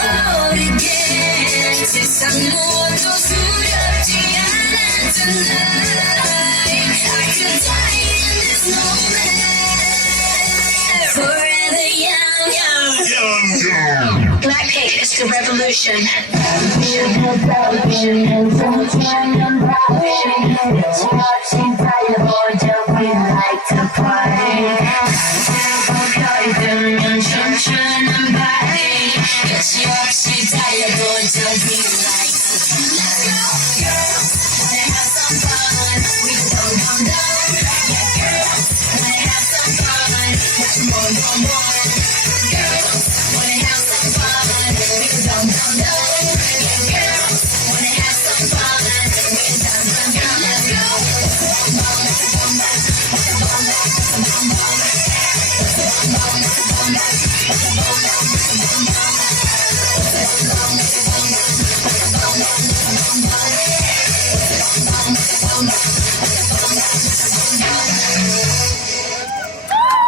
타오르게 세상 모두 두렵지 않아 tonight. I could die in this moment. Forever young. Blackpink is the revolution. 끝이 없이 달려도 don't be like. Let's go, girls, wanna have some fun. We don't come down. Yeah, girls, wanna have some fun. Watch more, more, more. Girls, wanna have some fun. We don't come down. Yeah, girls, wanna have some fun. We don't come down. Let's go. Bum, bum, bum, bum, bum, bum, bum, bum, bum, bum, bum, bum, bum.